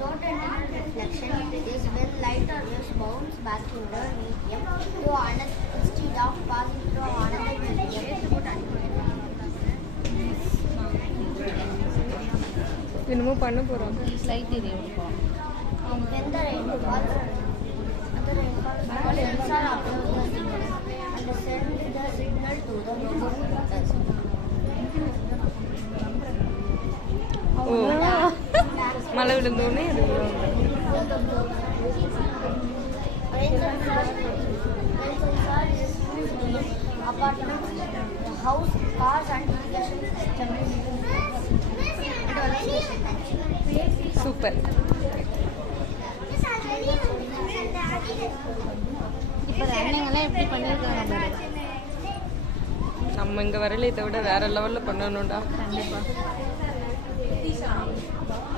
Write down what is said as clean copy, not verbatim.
Dot antenna reflection is when light or waves bounce back in the medium to another instead of passing through another medium. என்னமோ பண்ண போறோம். லைட் எரியும். When the rainfall falls, sensor observes the signal and sends the signal to the motors. ஓ மழை விழுந்தோடனே அது Rain sensor is used in apartments, house, cars and irrigation systems. Super. இப்போ ரன்னிங்லாம் எப்படி பண்ணியிருக்காங்க பாரு. நம்ம இங்கே வரல இதை விட வேற லெவலில் பண்ணணும்டா. கண்டிப்பாக